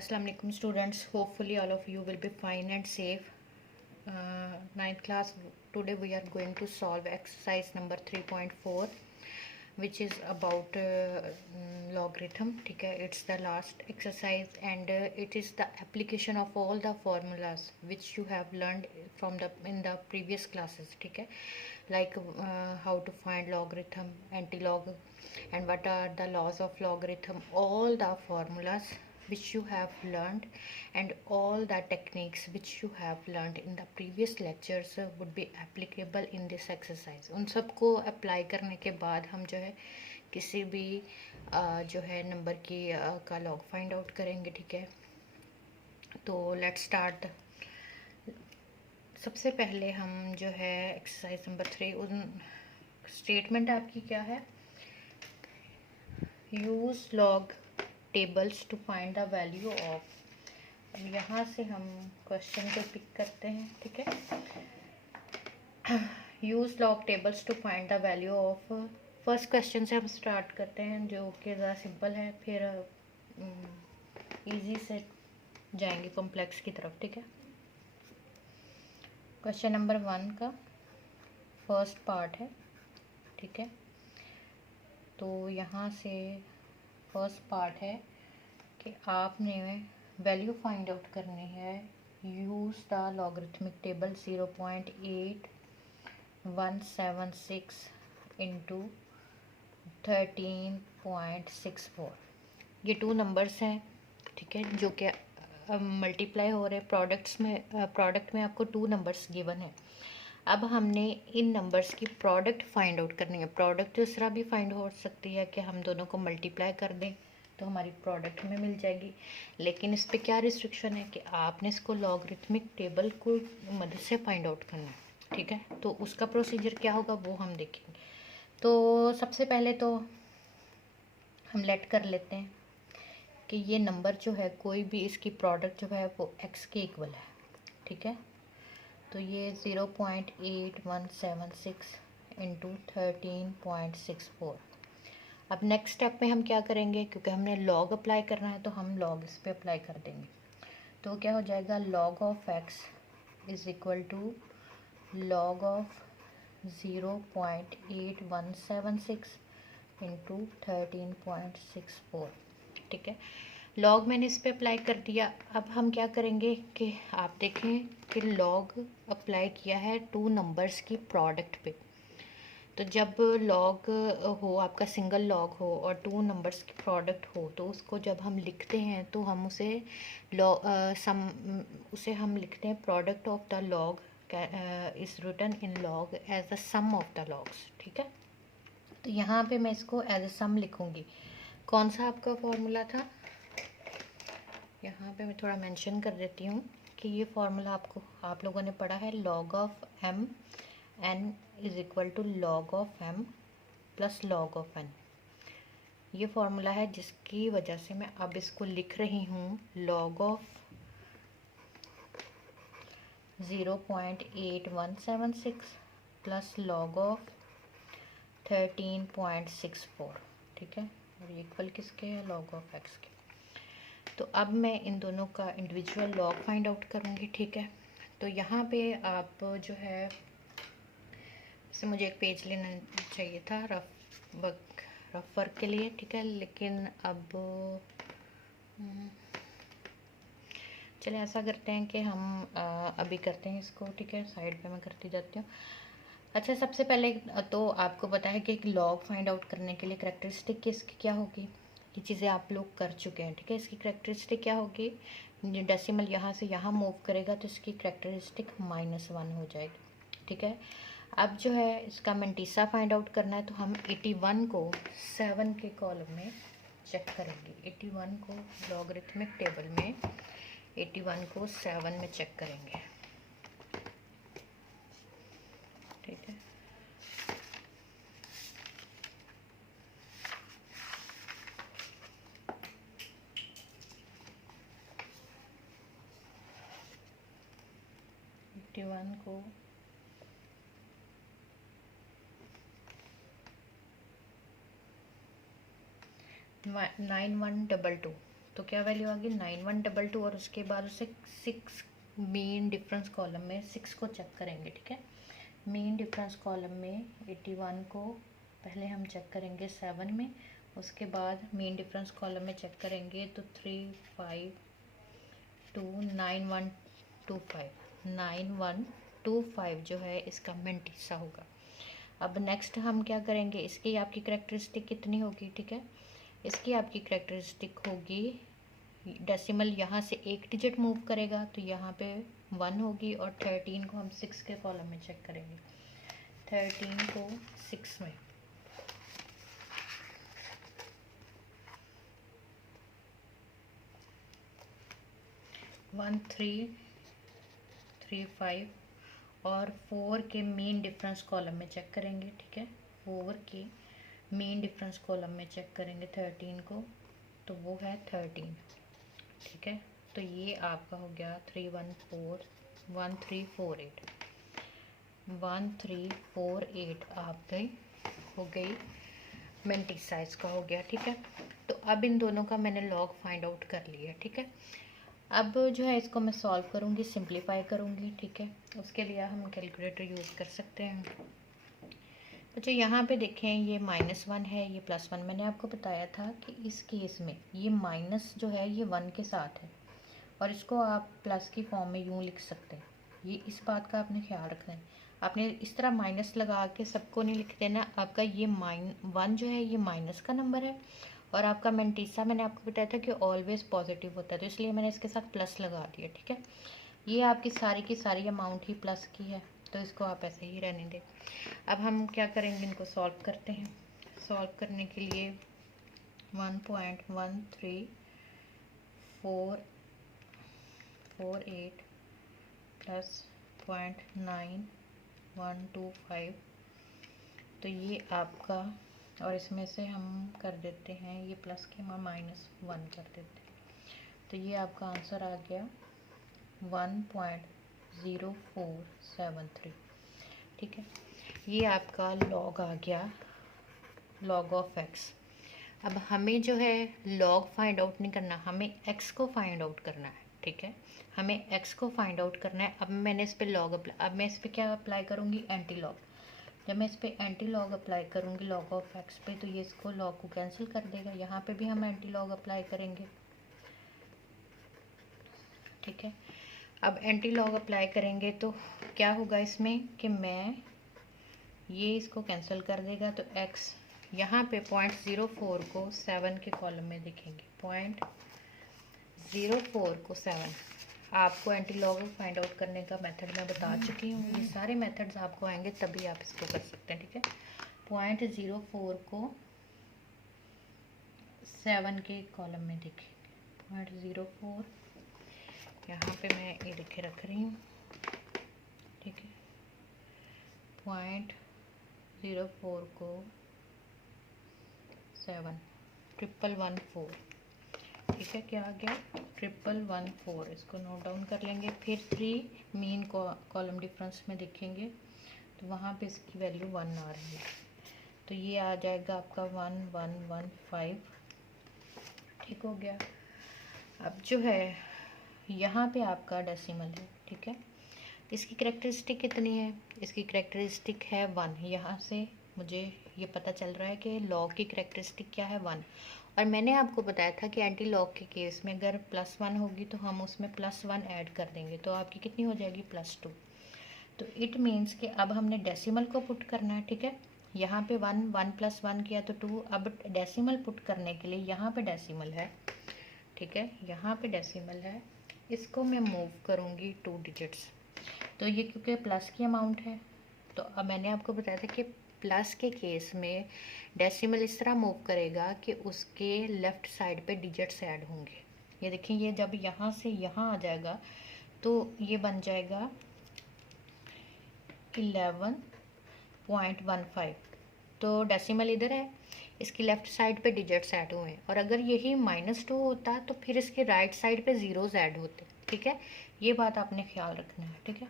Assalamu alaikum students. Hopefully all of you will be fine and safe. Ninth class, today we are going to solve exercise number 3.4, which is about logarithm. ठीक है, it's the last exercise and it is the application of all the formulas which you have learned from in the previous classes. ठीक है, like how to find logarithm, antilog, and what are the laws of logarithm. All the formulas which you have learned and all the techniques which you have learned in the previous lectures would be applicable in this exercise. उन सबको apply करने के बाद हम जो है किसी भी जो है नंबर की का लॉग फाइंड आउट करेंगे. ठीक है, तो लेट्स स्टार्ट. सबसे पहले हम जो है एक्सरसाइज नंबर 3, उन स्टेटमेंट आपकी क्या है, use log tables two find the value of. अब यहाँ से हम क्वेश्चन को पिक करते हैं. ठीक है, use log tables two find the value of. First question से हम स्टार्ट करते हैं जो कि ज़्यादा सिंपल है, फिर इजी से जाएंगे कॉम्प्लेक्स की तरफ. ठीक है, क्वेश्चन नंबर 1 का फर्स्ट पार्ट है. ठीक है, तो यहाँ से फर्स्ट पार्ट है कि आपने वैल्यू फाइंड आउट करनी है. Use the logarithmic table 0.8176 into 13.64. ये 2 नंबर्स हैं. ठीक है, जो कि मल्टीप्लाई हो रहे प्रोडक्ट में आपको 2 नंबर्स गिवन है. अब हमने इन नंबर्स की प्रोडक्ट फाइंड आउट करनी है. प्रोडक्ट इस तरह भी फाइंड हो सकती है कि हम दोनों को मल्टीप्लाई कर दें तो हमारी प्रोडक्ट में मिल जाएगी, लेकिन इस पे क्या रिस्ट्रिक्शन है कि आपने इसको लॉगरिथमिक टेबल को मदद से फाइंड आउट करना है. ठीक है, तो उसका प्रोसीजर क्या होगा वो हम देखेंगे. तो सबसे पहले तो हम लेट कर लेते हैं कि ये नंबर जो है कोई भी इसकी प्रोडक्ट जो है वो x के इक्वल है. ठीक है, तो ये 0.8176 इंटू 13.64. अब नेक्स्ट स्टेप में हम क्या करेंगे, क्योंकि हमने लॉग अप्लाई करना है तो हम लॉग इस पे अप्लाई कर देंगे. तो क्या हो जाएगा, log of x is equal to log of 0.8176 into 13.64. ठीक है, लॉग मैंने इस पे अप्लाई कर दिया. अब हम क्या करेंगे कि आप देखें कि लॉग अप्लाई किया है 2 नंबर्स की प्रोडक्ट पे. तो जब लॉग हो, आपका सिंगल लॉग हो और 2 नंबर्स की प्रोडक्ट हो, तो उसको जब हम लिखते हैं तो हम उसे उसे हम लिखते हैं product of the log is written in log as the sum of the logs. ठीक है, तो यहाँ पे मैं इसको एज अ सम लिखूँगी. कौन सा आपका फॉर्मूला था, यहाँ पे मैं थोड़ा मेंशन कर देती हूँ कि ये फार्मूला आप लोगों ने पढ़ा है. Log of m n is equal to log of m plus log of n. ये फार्मूला है जिसकी वजह से मैं अब इसको लिख रही हूँ log of 0.8176 plus log of 13.64. ठीक है, और इक्वल किसके है, लॉग ऑफ x के. तो अब मैं इन दोनों का इंडिविजुअल लॉग फाइंड आउट करूँगी. ठीक है, तो यहाँ पे आप जो है इससे मुझे एक पेज लेना चाहिए था रफ वर्क के लिए. ठीक है, लेकिन अब चले ऐसा करते हैं कि हम अभी करते हैं इसको. ठीक है, साइड पे मैं करती जाती हूँ. अच्छा, सबसे पहले तो आपको पता है कि एक लॉग फाइंड आउट करने के लिए करेक्टरिस्टिक इसकी क्या होगी, ये चीज़ें आप लोग कर चुके हैं. ठीक है, इसकी करेक्टरिस्टिक क्या होगी, डेसिमल यहाँ से यहाँ मूव करेगा तो इसकी करेक्टरिस्टिक -1 हो जाएगी. ठीक है, अब जो है इसका मेंटीसा फाइंड आउट करना है तो हम 81 को 7 के कॉलम में चेक करेंगे. 81 को लॉगरिथमिक टेबल में 81 को 7 में चेक करेंगे. ठीक है, को 9122 तो क्या वैल्यू आ गई 9122 और उसके बाद उसे 6 मेन डिफरेंस कॉलम में 6 को चेक करेंगे। ठीक है, मेन डिफरेंस कॉलम में 81 को पहले हम चेक करेंगे 7 में, उसके बाद मेन डिफरेंस कॉलम में चेक करेंगे तो 9125 जो है इसका मेंटीसा होगा। अब नेक्स्ट हम क्या करेंगे, इसकी आपकी करैक्टरिस्टिक कितनी होगी। ठीक है, इसकी आपकी करैक्टरिस्टिक होगी, डेसिमल यहाँ से एक डिजिट मूव करेगा तो यहाँ पे 1 होगी, और 13 को हम 6 के कॉलम में चेक करेंगे। 13 को 6 में 1335 और 4 के मेन डिफरेंस कॉलम में चेक करेंगे। ठीक है, 4 के मेन डिफरेंस कॉलम में चेक करेंगे 13 को, तो वो है 13। ठीक है, तो ये आपका हो गया 1348 आप गई हो गई मेंटीसा इसका हो गया। ठीक है, तो अब इन दोनों का मैंने लॉग फाइंड आउट कर लिया। ठीक है, अब जो है इसको मैं सॉल्व करूँगी, सिंप्लीफाई करूँगी। ठीक है, उसके लिए हम कैलकुलेटर यूज़ कर सकते हैं। तो जो यहाँ पे देखें ये -1 है, ये +1। मैंने आपको बताया था कि इस केस में ये माइनस जो है ये 1 के साथ है, और इसको आप प्लस की फॉर्म में यूँ लिख सकते हैं। ये इस बात का आपने ख्याल रखना है, आपने इस तरह माइनस लगा के सबको नहीं लिख देना। आपका ये 1 जो है ये माइनस का नंबर है, और आपका मेंटीसा मैंने आपको बताया था कि ऑलवेज पॉजिटिव होता है, तो इसलिए मैंने इसके साथ प्लस लगा दिया। ठीक है, ये आपकी सारी की सारी अमाउंट ही प्लस की है, तो इसको आप ऐसे ही रहने दें। अब हम क्या करेंगे, इनको सॉल्व करते हैं। सॉल्व करने के लिए 1.13448 प्लस 0.9125, तो ये आपका, और इसमें से हम कर देते हैं ये प्लस के हम -1 कर देते हैं, तो ये आपका आंसर आ गया 1.0473। ठीक है, ये आपका लॉग आ गया, लॉग ऑफ एक्स। अब हमें जो है लॉग फाइंड आउट नहीं करना, हमें एक्स को फाइंड आउट करना है। ठीक है, हमें एक्स को फाइंड आउट करना है। अब मैंने इस पर लॉग अब मैं इस पर क्या अप्लाई करूँगी, एंटी लॉग। जब मैं इस पर एंटी लॉग अप्लाई करूँगी लॉग ऑफ एक्स पे, तो ये इसको लॉग को कैंसिल कर देगा। यहाँ पे भी हम एंटी लॉग अप्लाई करेंगे। ठीक है, अब एंटी लॉग अप्लाई करेंगे तो क्या होगा इसमें कि मैं ये इसको कैंसिल कर देगा, तो x यहाँ पे 0.04 को 7 के कॉलम में देखेंगे। 0.04 को 7, आपको एंटी लॉग फाइंड आउट करने का मेथड मैं बता चुकी हूँ। ये सारे मेथड्स आपको आएंगे तभी आप इसको कर सकते हैं। ठीक है, 0.04 को 7 के कॉलम में देखेंगे। 0.04 यहाँ पे मैं ये लिखे रख रही हूँ। ठीक है, 0.04 को 7, 1114। ठीक है, क्या आ गया 1114, इसको नोट डाउन कर लेंगे। फिर 3 मेन कॉलम डिफरेंस में देखेंगे तो वहाँ पे इसकी वैल्यू 1 आ रही है, तो ये आ जाएगा आपका 1115। ठीक हो गया। अब जो है यहाँ पे आपका डेसिमल है। ठीक है, इसकी करैक्टरिस्टिक कितनी है, इसकी करैक्टरिस्टिक है 1। यहाँ से मुझे ये पता चल रहा है कि लॉग की करैक्टरिस्टिक क्या है 1, और मैंने आपको बताया था कि एंटी लॉग के केस में अगर +1 होगी तो हम उसमें +1 ऐड कर देंगे, तो आपकी कितनी हो जाएगी +2। तो इट मीन्स कि अब हमने डेसिमल को पुट करना है। ठीक है, यहाँ पे 1 + 1 किया तो 2। अब डेसिमल पुट करने के लिए यहाँ पे डेसिमल है। ठीक है, यहाँ पे डेसिमल है, इसको मैं मूव करूँगी 2 डिजिट्स। तो ये क्योंकि प्लस की अमाउंट है, तो अब मैंने आपको बताया था कि प्लस के केस में डेसिमल इस तरह मूव करेगा कि उसके लेफ़्ट साइड पे डिजिट्स ऐड होंगे। ये देखिए, ये जब यहाँ से यहाँ आ जाएगा तो ये बन जाएगा 11.15, तो डेसिमल इधर है, इसकी लेफ़्ट साइड पे डिजिट्स ऐड हुए हैं। और अगर यही -2 होता तो फिर इसके राइट साइड पे ज़ीरोज़ ऐड होते। ठीक है, ये बात आपने ख्याल रखना है। ठीक है,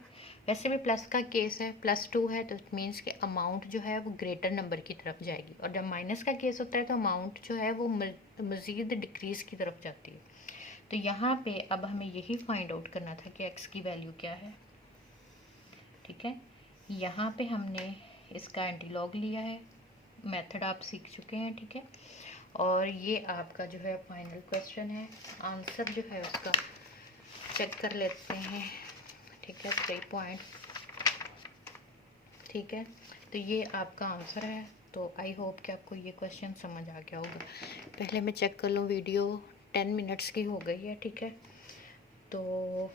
वैसे भी प्लस का केस है, +2 है, तो इट मीन्स कि अमाउंट जो है वो ग्रेटर नंबर की तरफ जाएगी, और जब माइनस का केस होता है तो अमाउंट जो है वो मज़ीद डिक्रीज़ की तरफ जाती है। तो यहाँ पे अब हमें यही फाइंड आउट करना था कि x की वैल्यू क्या है। ठीक है, यहाँ पे हमने इसका एंटीलॉग लिया है, मेथड आप सीख चुके हैं। ठीक है, और ये आपका जो है फाइनल क्वेश्चन है। आंसर जो है उसका चेक कर लेते हैं। ठीक है, 3 पॉइंट। ठीक है, तो ये आपका आंसर है। तो आई होप कि आपको ये क्वेश्चन समझ आ गया होगा। पहले मैं चेक कर लूँ, वीडियो 10 मिनट्स की हो गई है। ठीक है, तो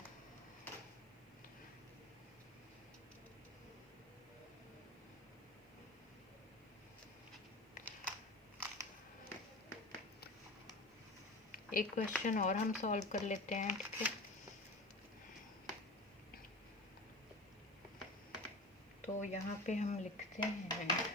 एक क्वेश्चन और हम सॉल्व कर लेते हैं। ठीक है, तो यहाँ पे हम लिखते हैं